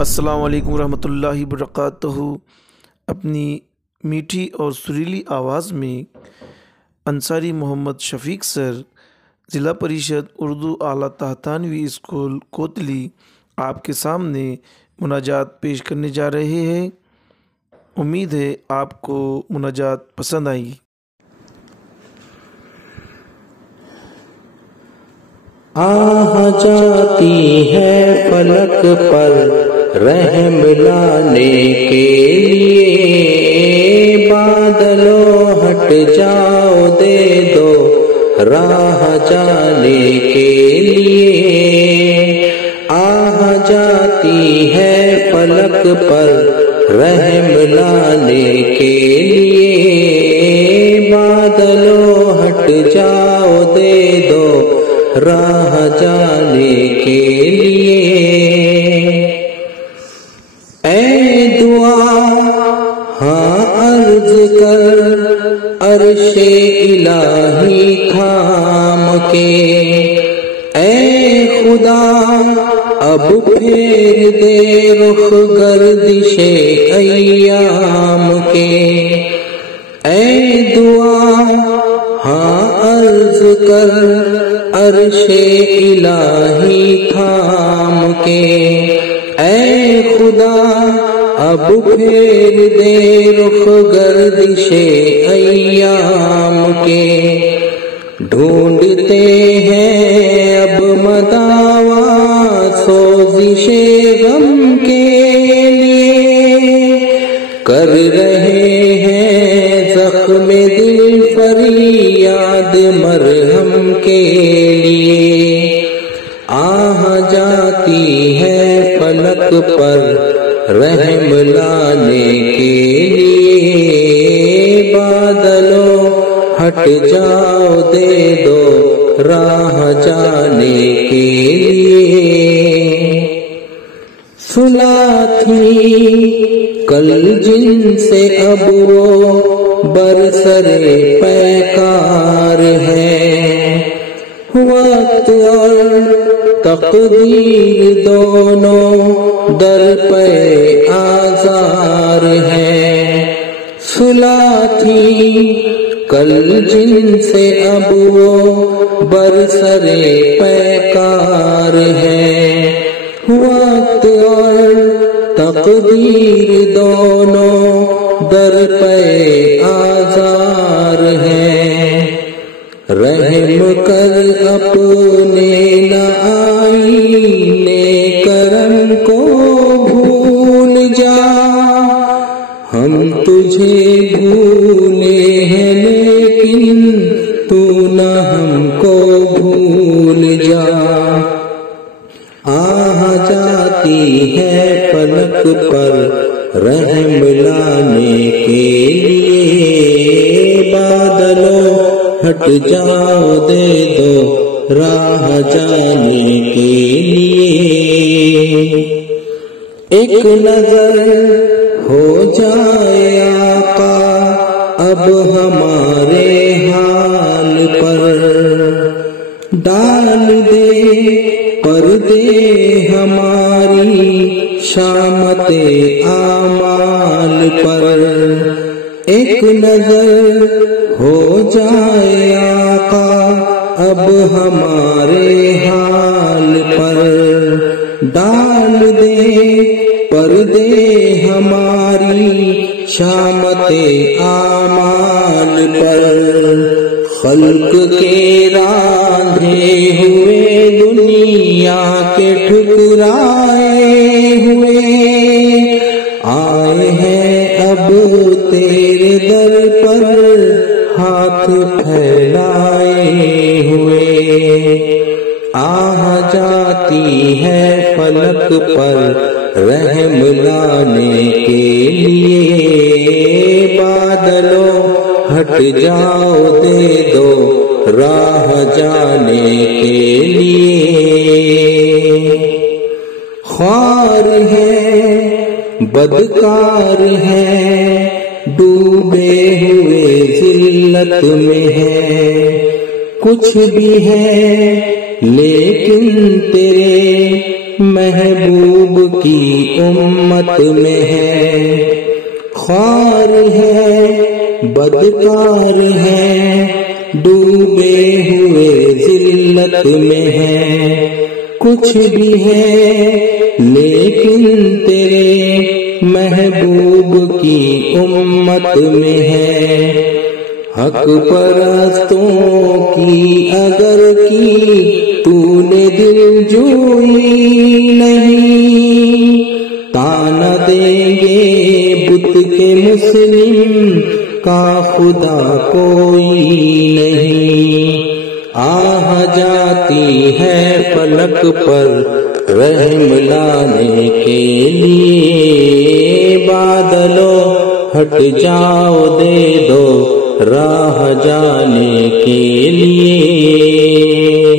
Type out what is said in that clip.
السلام علیکم ورحمۃ اللہ وبرکاتہ۔ اپنی میٹھی اور سریلی آواز میں انصاری محمد شفیق سر، ضلع پریشد اردو اعلیٰ تحتانوی اسکول کوتلی، آپ کے سامنے مناجات پیش کرنے جا رہے ہیں۔ امید ہے آپ کو مناجات پسند آئے گی۔ آہ جاتی ہے فلک پر رحم لانے کے لیے، بادلوں ہٹ جاؤ دے دو راہ جانے کے لیے۔ آہ جاتی ہے فلک پر رحم لانے کے لیے، بادلوں ہٹ جاؤ دے دو راہ جانے کے لیے۔ اے دعا ہاں عرض کر عرش الہی تھام کے، اے خدا اب پھیر دے رخ گردش ایام کے۔ اے دعا ہاں عرض کر عرش الہی تھام کے، اے خدا اب پھیر دے رخ گردش ایام کے۔ ڈھونڈتے ہیں اب مداوا سوزش غم کے لیے، کر رہے ہیں زخم دل فریاد مرہم کے لیے۔ آہ جاتی ہے فلک پر رحم لانے کے لیے، بادلوں ہٹ جاؤ دے دو راہ جانے کے لیے۔ سنا تھی کل جن سے اب وہ برسرے پیکار ہے، وقت اور تقدیر دونوں در پہ آزار ہے۔ صلح تھی کل جن سے اب وہ برسرے پیکار ہے، وقت اور تقدیر دونوں در پہ آزار ہے۔ رحم کر اپنے نہ آئینے کرم کو بھول جا، ہم تجھے بھولے ہیں لیکن تو نہ ہم کو بھول جا۔ آہ جاتی ہے فلک پر رحم لانے کے لیے، بادلوں ہٹ جاؤ دے دو راہ جانے کے لیے۔ ایک نظر ہو جائے آقا اب ہمارے حال پر، ڈال دے پردے ہماری شامت اعمال پر۔ ایک نظر ہو جائے آقا اب ہمارے حال پر، ڈال دے پردے ہماری شامت اعمال پر۔ خلق کے راندھے ہوئے دنیا کے ٹھکرائے ہوئے، آئے ہیں اب تیرے در پر ہاتھ پھیلائے ہوئے۔ آہ جاتی ہے فلک پر رحم لانے کے لیے، بادلوں ہٹ جاؤ دے دو راہ جانے کے لیے۔ خوار ہے بدکار ہے ڈوبے ہوئے ذلت میں ہے، کچھ بھی ہے لیکن تیرے محبوب کی امت میں ہے. خوار ہے بدکار ہے ڈوبے ہوئے ذلت میں ہے. کچھ بھی ہے لیکن تیرے محبوب کی امت میں ہے. حق پرستوں کی اگر کی تو نے دل جوئی نہیں، تانا دیں گے بت کے مسلم کا خدا کوئی نہیں. آہ جاتی ہے فلک پر رحم لانے کے لیے، بادلوں ہٹ جاؤ دے دو راہ جانے کے لیے.